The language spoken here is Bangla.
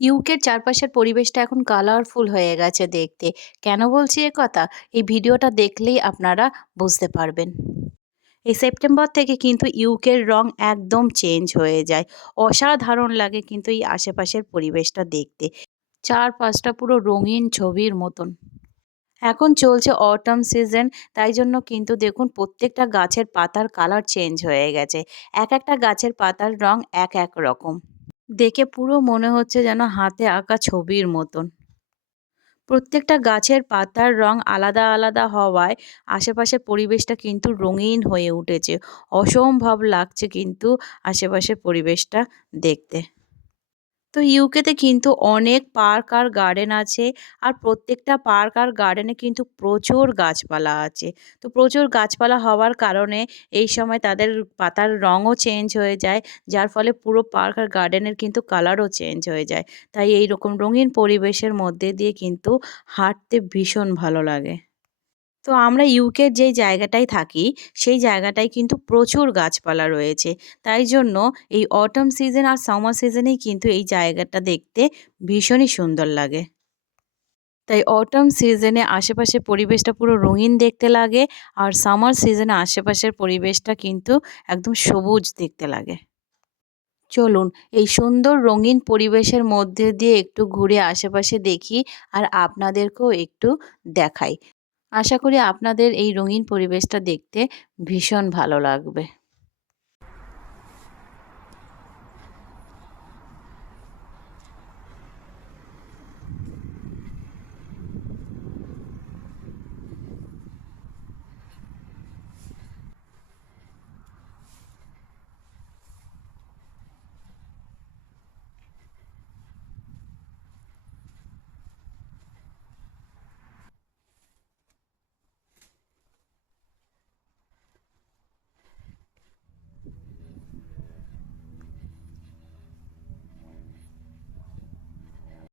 ইউকের চারপাশের পরিবেশটা এখন কালারফুল হয়ে গেছে দেখতে। কেন বলছি এ কথা? এই ভিডিওটা দেখলেই আপনারা বুঝতে পারবেন। এই সেপ্টেম্বর থেকে কিন্তু ইউকের রং একদম চেঞ্জ হয়ে যায়। অসাধারণ লাগে কিন্তু এই আশেপাশের পরিবেশটা দেখতে। চার পাঁচটা পুরো রঙিন ছবির মতন। এখন চলছে অটম সিজন তাই জন্য কিন্তু দেখুন প্রত্যেকটা গাছের পাতার কালার চেঞ্জ হয়ে গেছে। এক একটা গাছের পাতার রং এক এক রকম। দেখে পুরো মনে হচ্ছে যেন হাতে আঁকা ছবির মতন। প্রত্যেকটা গাছের পাতার রং আলাদা আলাদা হওয়ায় আশেপাশের পরিবেশটা কিন্তু রঙিন হয়ে উঠেছে। অসম্ভব লাগছে কিন্তু আশেপাশের পরিবেশটা দেখতে। তো ইউকেতে কিন্তু অনেক পার্ক আর গার্ডেন আছে। আর প্রত্যেকটা পার্ক আর গার্ডেনে কিন্তু প্রচুর গাছপালা আছে। তো প্রচুর গাছপালা হওয়ার কারণে এই সময় তাদের পাতার রঙও চেঞ্জ হয়ে যায়। যার ফলে পুরো পার্ক আর গার্ডেনের কিন্তু কালারও চেঞ্জ হয়ে যায়। তাই এই রকম রঙিন পরিবেশের মধ্যে দিয়ে কিন্তু হাঁটতে ভীষণ ভালো লাগে। তো আমরা ইউকের যেই জায়গাটায় থাকি, সেই জায়গাটায় কিন্তু প্রচুর গাছপালা রয়েছে। তাই জন্য এই অটম সিজন আর সামার সিজনেই কিন্তু এই জায়গাটা দেখতে ভীষণই সুন্দর লাগে। তাই অটম সিজনে আশেপাশের পরিবেশটা পুরো রঙিন দেখতে লাগে আর সামার সিজনে আশেপাশের পরিবেশটা কিন্তু একদম সবুজ দেখতে লাগে। চলুন এই সুন্দর রঙিন পরিবেশের মধ্যে দিয়ে একটু ঘুরে আশেপাশে দেখি আর আপনাদেরকেও একটু দেখাই। আশা করি আপনাদের এই রঙিন পরিবেশটা দেখতে ভীষণ ভালো লাগবে।